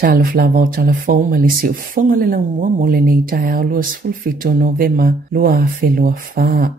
Tala Tala Fou malisi ufonga le langua mo le nei tai au lua sfulfito Novema lua afe lua faa.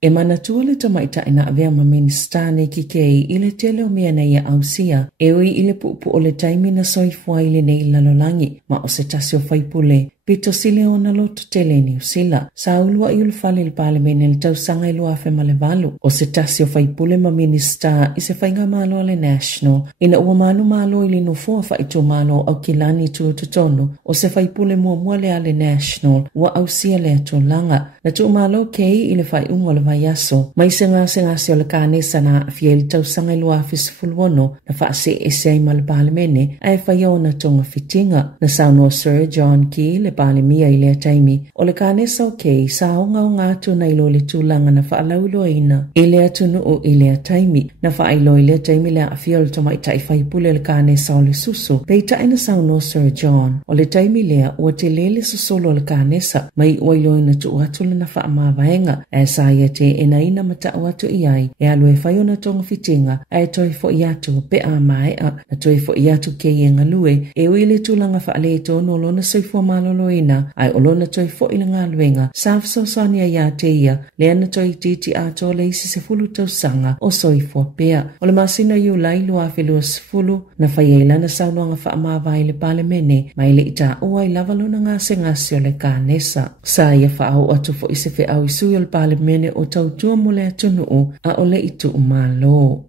E manatua le tamaita ina avea ma minista nei kikei ile tele o mea nei a ausia e ui ile pupu o le taimi na soifua ile nei lalolangi ma o se tasio faipule. Pito sile ona loto tele ni usila. Sa ulua iul fale le pale mene le tau sanga ilu afe malevalu. O se tasio faipule ma minista i se fainga malo le national. Ina ua manu malo ili nufua faitu malo au kilani tu tutonu. O se faipule mua le ale national. Ua ausia le atulanga. Na tu malo kei ile fai ungo le vaiaso. Mai se ngase o le kanesa na afia le tau sanga ilu afe sifuluono. Na faase ese ai male pale mene. Ai fai ona tonga fitinga. Na Sāmoa Sir John Key le pale mia i lea taimi. O le kanesa o kei, sa onga o ngātu na ilo le tūlanga na whaalauloa ina. I lea tunu o i lea taimi. Na whaailo i lea taimi lea awhia o le tomai tai whaipule le kanesa o le susu. Pei taina Sāmoa Sir John. O le taimi lea, ua te lele susolo le kanesa. Mai ua ilo ina tu uatula na whaamavaenga. E sa ia te ena ina mata uatu i ai. E alu e whai ona tonga fitinga. E toi fo i atu pe a mai a. Na toi fo i atu kei e ngalue. E ui le tūlanga whaale tono lona soifua malolo ina ai olona toi fo i nga luenga saf so sonia ya te ia le ana toi titi ato le isi se fulu tau sanga o soifua pea o le masina yu lailu a felu fulu na fayeila na saunoanga fa amavai le pale mene mai le ita ua i lavaluna ngase o le kanesa sa ia fa au atu fo isi fe au isu le pale mene o tau tua mo le atunu a o le itu umalo.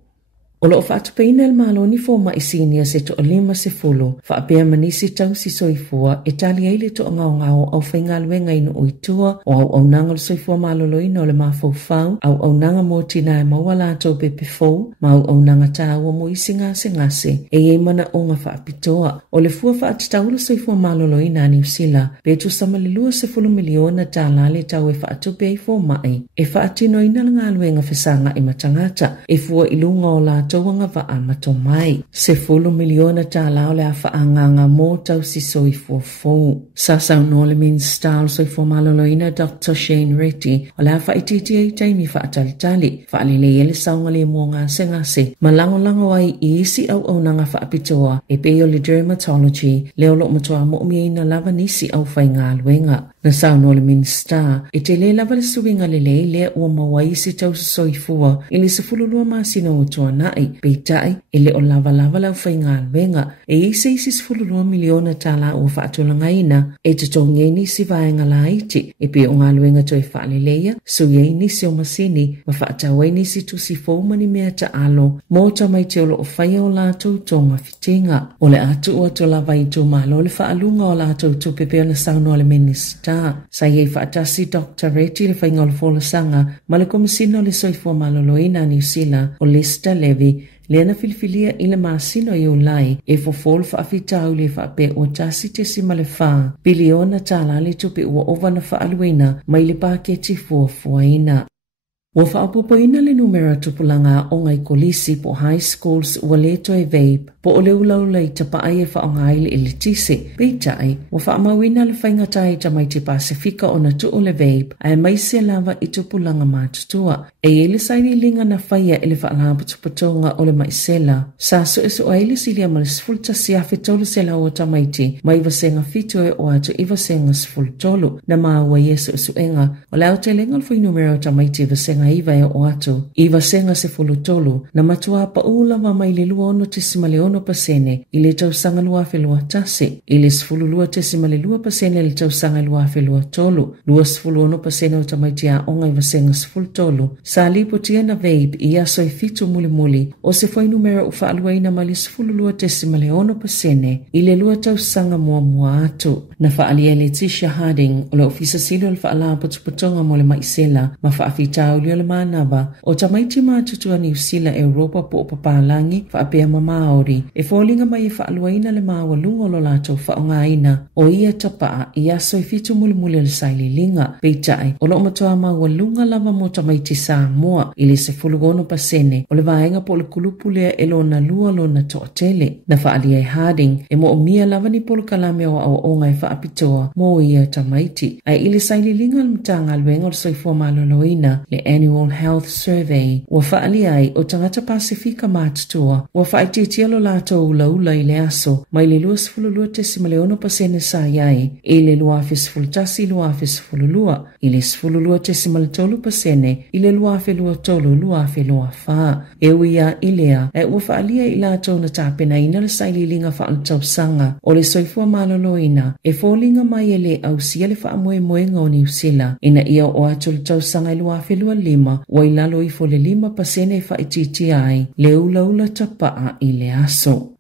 O loo whaatupeina el malo ni fō maisinia se to o lima se fulu. Whaapea manisi tau si soifua e tali eile to o ngao au whainga luenga ino uitua o au nanga le soifua malolo ino o le mawhau au nanga mo tina e maua lato pepe fōu ma au nanga tāua mo isi ngase e mana o nga whaapitoa. O le fua whaatitau le soifua malolo ina ni usila petu samalilua se fulu miliona tālale tau e whaatupe i fō mai. E whaatino ina ngā luenga whesanga i matangata e fua ilunga o lato wanga va mato mai. Se fulu miliona tālao le a whaanganga mō tau si soifua fōu. Sa sauno le minsta soifua maloloina Dr. Shane Retty o le a whaititi ai taimi whaatalitali. Whaalele ele saunga le mua ngase. Malango ai i isi au nanga whaapitoa e peo le dermatology leo lo matua mo umiena lava nisi au whainga luenga. Na sauno le minsta e te le lava le suinga le ua mawai si tau soifua ili se fululua masina o tua nai. Peitai ele o lava lau whainga luenga e isi fululua miliona tala o whaatulanga ina e te tonge nisi vaenga la iti e pe o ngā luenga toi whaaleleia suye nisi o masini ma whaatawai nisi tusi fōmani mea ta alo mō tamai te olo o whaia o lātou tonga fitinga o le atu o to lava i tō malo le whaalunga o lātou tu pepe o na sauno o le minista sa iei whaatasi Dr. Retty le whainga o le whola sanga ma le komisino le soifua maloloina New Zealand o Lester Levy Lena filifilia ile masino i ulai e fofol whaafitau le whaape o tasi te sima le wha. Biliona tala le tupe ua ova na whaaluina mai le pāke ti fuafuaina. Ua whaapopoina le numera tupulanga o ngai kolisi po high schools ua leto e vape po o le ulaula i tapaai e whaongaile i le tise. Peitai, ua whaamawina le whaingatai tamai te Pasifika o na tuo le vape ai mai se lava i tupulanga mātutua. E ele saini linga na whaia ele whaalapa tupatonga o le maisela. Sa so esu aile silia ma le sfulta siafe tolu se lau o tamaiti ma iwa senga fitu e o atu iwa senga sfultolu na maawa yesu esu enga o le au te lenga lfui numera o tamaiti iwa senga iwa e o atu iwa senga se fulutolu na matua pa ula wa mai le lua ono te simale ono pasene i le tau sanga lua fe lua tase i le sfulu lua te simale lua pasene le tau sanga lua fe lua tolu lua sfulu ono pasene o tamaiti a onga iwa senga sfultolu. Sa lipo tia na vape i aso i fitu muli o se foi numera u whaaluaina ma le sfulu lua te simale ono pasene i le lua tau sanga mua atu. Na whaalia le Tisha Harding o le ofisa silo le whaala patupatonga mo le maisela ma whaafitau le manaba o tamaiti mātutua New Zealand Europa po o papalangi whaapea ma Māori e fōlinga mai e whaaluaina le māwalunga lo lato whaongaina o ia tapaa i aso i fitu muli le saililinga. Peitai o lo matoa māwalunga lava mo tamaiti Sāmoa i le se fulugono pasene o le vaenga po le kulupulea e lo na lua lo na toatele. Na whaalia e Harding e mo o mia lava ni polo kalame o au onga e whaapitoa mo ia tamaiti ai i le saililinga le mtanga luenga o le soifua maloloina le Annual Health Survey ua whaaliai o tangata Pasifika mātutua ua whaititia lo lātou ulaula i le aso mai le 2.2% sa iai i le 2.2 i le 0.3% i le 2.2 e uia i lea e ua whaalia i lātou na tāpena ina le saililinga whaantausaga o le soifua maloloina e fōlinga mai e le au sia le whaamoemoenga o New Zealand ina ia o atu le tausaga i 2.5 wa i lalo i fo le 5% e whaititi ai le ulaula tapaa i le aso.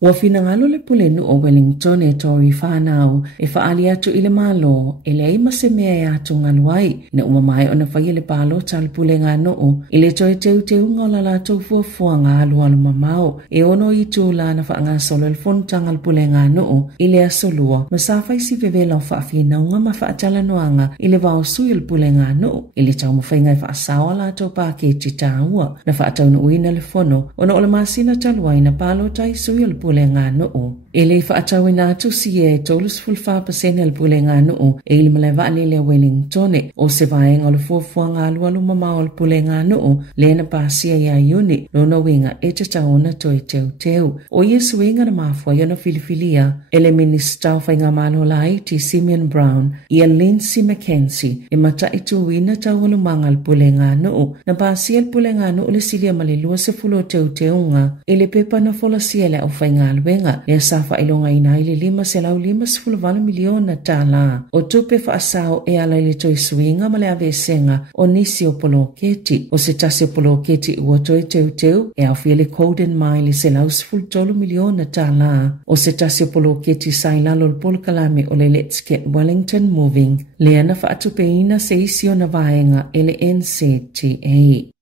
Ua finangalo le pulenu o Wellington e tori whanau e whaali atu i le malo e le aima se mea e atu ngaluai na umamai o na whai le palo tal pulenga noo i le toi teu ngola la tau fuafuanga alu alu mamao e ono i tu la na whaanga solo le fontanga le pulenga noo i le asolua ma sa whai si vevela o whaafina unga ma whaatala noanga i le vao sui le pulenga noo i le tau mawhainga i whaasawa la tau pāketi tāua na whaatau na uina le fono o na o le masina taluai na palo tai sui le pulenga noo. E le whaatau ina atu si e tolus fulfa pasene le pulenga noo e ili malewa le Wellington o se vaenga o le fuafuanga alu alu mamao le pulenga noo le na pasia ia iuni lona winga e te taona toi teu. O Yesu inga na mafua yana filifilia e le minister o whainga malo lai ti Simeon Brown i a Lindsay McKenzie e mata i tu wina tau halumanga le pulenga noo na pasia le pulenga noo le silia malilua se fulo teuteunga e le pepa na fola siele au whainga alwenga le safa ilonga ina ili 5.5 miliona tala o tupe whaasao e ala ili toi suinga ma le avesenga o nisi o poloketi o se tasi o poloketi ua toi teu e au fiele Coden Maile se lausful 2 miliona tala o se tasi o poloketi sailalo le polkalame o le Let's Get Wellington Moving le ana whaatupeina se isi o na vaenga ele NCTA.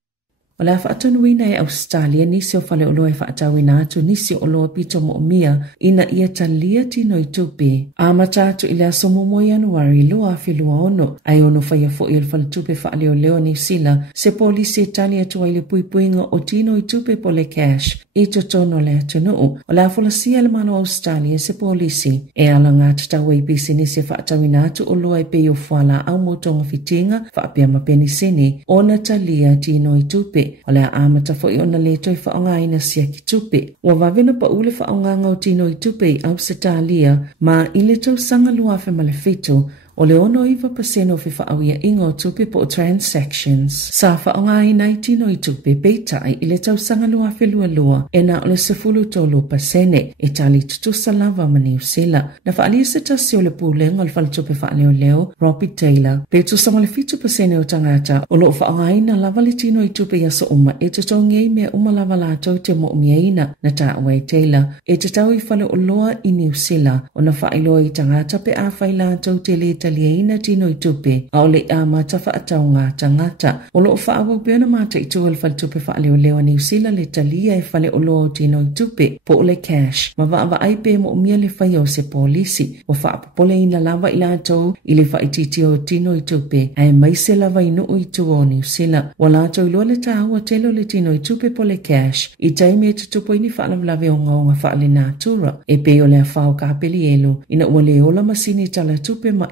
O la whaatanuina e Australia nisi o whale oloa e whaatawina atu nisi o loa pito mo mia ina ia talia tino i tupe. A matatu ila somo mo Januari loa awhilua ono ai ono whaia fo i whale tupe whaale o leo ni sila se polisi e tali atu ai le puipuinga o tino i tupe po le cash i totono le atu noo. O la whalasia le mano Australia se polisi e ala ngā tatawa i pisi nisi e whaatawina atu o loa e peo whala au motonga fitinga whaapia mapeni sini o na talia tino i tupe. O lea amata fo i ona le toi whaonga ina sia ki tupe. Ua wawena pa ule whaonga ngau tino i tupe i au se talia ma i le tau sanga luafe ma le fito o le ono iwa paseno fi whaawia ingo tupe po transactions. Sa whaonga ina i tino i tupe peitai i le tau sanga luafe lua e na o le sefulu tolo pasene e tali tutusa lava ma New Zealand. Na whaalia se tasi o le pūlenga o le whale tupe whaaleo leo Robbie Taylor. Petu sama le fitu pasene o tangata o lo whaonga ina lava le tino i tupe ya so uma e te tau ngei mea uma lava la tau te mo umia ina na ta awai Taylor. E te tau i whale o loa i New Zealand o na whaailoa i tangata pe a whaila tau te le ina tino i tupe a o le a mata whaatau ngā tangata. O lo whaawau peona mata i tua le whale tupe whaale o leo New Zealand le talia e whale o loa o tino i tupe po o le cash. Ma wa aipe mo umia le whai o se polisi. O whaapapole ina lava i lātou i le whaititi o tino i tupe a e maise lava i nuu i tua o New Zealand. Wa lātou loa le tāua telo le tino i tupe po le cash i taimi e tutupo ini whaalavlave o ngaonga whaale nātura. E pe o le a whao kāpeli elu ina ua le ola masini tala tupe ma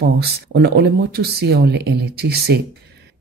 boss ona ole motu sia ole eletise.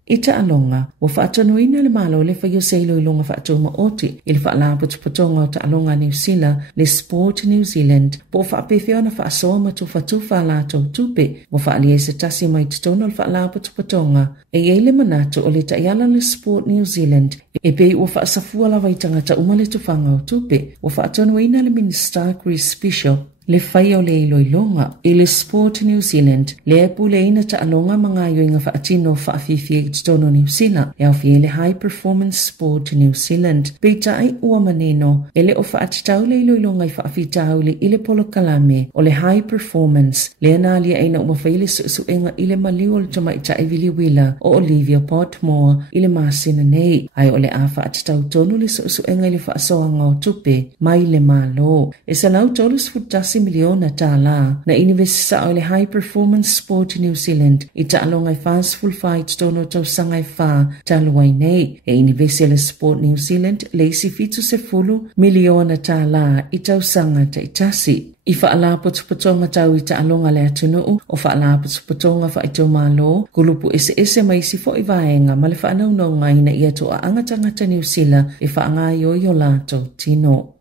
Ita alonga, wa whaatanuina le malo le whaio seilo ilonga whaatoma oti, ili whaala patupatonga o ta alonga New Zealand, le Sport New Zealand, po whaapewhia na whaasoa matuwhatuwha la tau tupe, wa whaalia se tasi mai titono le whaala patupatonga, e eile manatu o le taiala le Sport New Zealand, e pe wa whaasafua la waitangata umale tufanga o tupe, wa whaatanuina le Minister Chris Bishop, le whai o le iloilonga i le Sport New Zealand le pule ina ta alonga mga yoinga whaatino whaafifia i tono New Zealand e au fie le High Performance Sport New Zealand peita ai ua maneno e le o whaatitau le iloilonga i whaafitau le ile polo kalame o le High Performance le analia eina ua whaile suenga i le maliu o le tamaita e viliwila o Olivia Potmore i le masina nei ai o le a whaatitau tonu le suenga i le whaasoanga o tupe mai le malo e sa lau tolus futasi miliona tala na inivesa o le High Performance Sport New Zealand I taalonga fast full fights tono tau sanga fa taluai nei e inivesa le Sport New Zealand le isifitu se fulu miliona tala I tau sanga ta itasi. I whaala potopotonga tau I taalonga le atunuu o whaala potopotonga wha ito malo kulupu ese mai si fo I vaenga ma le whaanaunonga ina ia to a angatangata New Zealand e whaanga yo lato tino.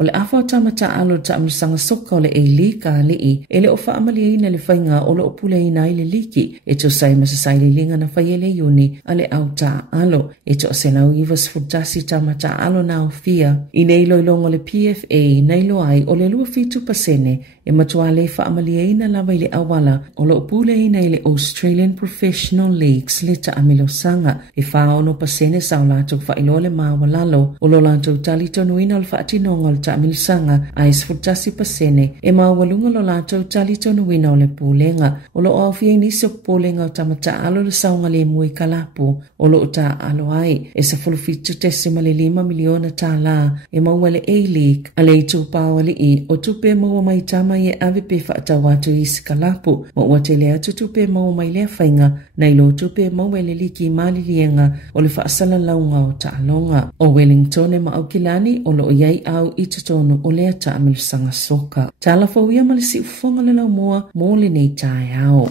O le afa o tamata alo ta amsanga soka o le eili ka alii e le o whaamalia ina le whainga o le opule ina I le liki e to sai masasai le linga na whaiele yuni a le au ta alo e to senau ivas futasi tamata alo na o fia I nei loilongo le PFA nei loai o le 2% e matua le whaamalia ina lawa I le awala o le opule ina I le Australian Professional Leagues le ta amilo sanga e whaono pasene sa o lato whailo le mawalalo o lo lato talito nuina o le whaatinonga le milisanga ais futasi pasene e mawalunga lo lato talito nuina o le pulenga o lo ofia inisi o pulenga o tamata alo le saunga le mui kalapu o lo uta alo ai e sa fulufitu tesima le 5 miliona tala e mawale A-League a le itu pawali I o tupe mawa maitama e avipe whaatawatu isi kalapu ma uatele atu tupe mawa mailea whainga na ilo tupe mawa le liki malilienga o le whaasala launga o taalonga o Wellington e maaukilani o lo iai au itu tono o lea ta amilusanga soka. Tala Fou ia malisi ufonga le lau moa mo le nei tae ao.